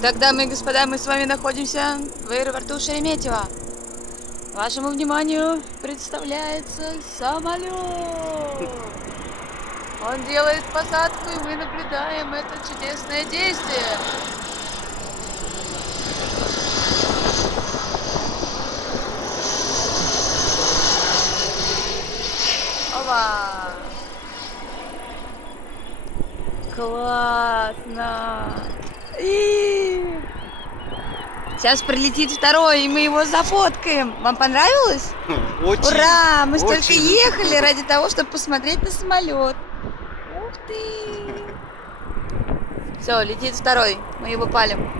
Так, дамы и господа, мы с вами находимся в аэропорту Шереметьево. Вашему вниманию представляется самолет. Он делает посадку, и мы наблюдаем это чудесное действие. Опа! Классно! Сейчас прилетит второй, и мы его зафоткаем. Вам понравилось? Очень. Ура! Мы столько очень. ехали ради того, чтобы посмотреть на самолет. Ух ты! Все, летит второй. Мы его палим.